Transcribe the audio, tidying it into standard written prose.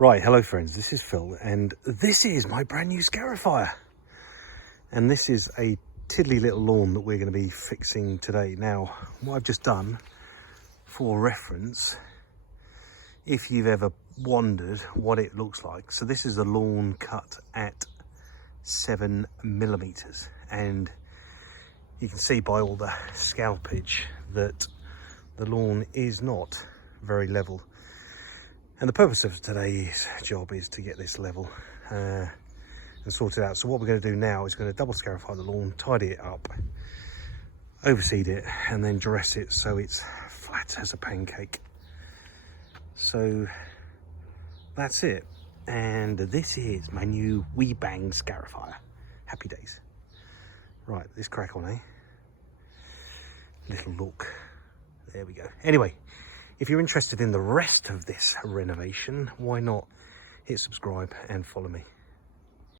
Right, hello friends, this is Phil and this is my brand new scarifier. And this is a tiddly little lawn that we're going to be fixing today. Now, what I've just done for reference, if you've ever wondered what it looks like. So this is a lawn cut at 7mm, and you can see by all the scalpage that the lawn is not very level. And the purpose of today's job is to get this level and sort it out. So what we're going to do now is going to double scarify the lawn, tidy it up, overseed it, and then dress it so it's flat as a pancake. So that's it. And this is my new wee bang scarifier. Happy days. Right, let's crack on, eh? Little look. There we go. Anyway, if you're interested in the rest of this renovation, why not hit subscribe and follow me.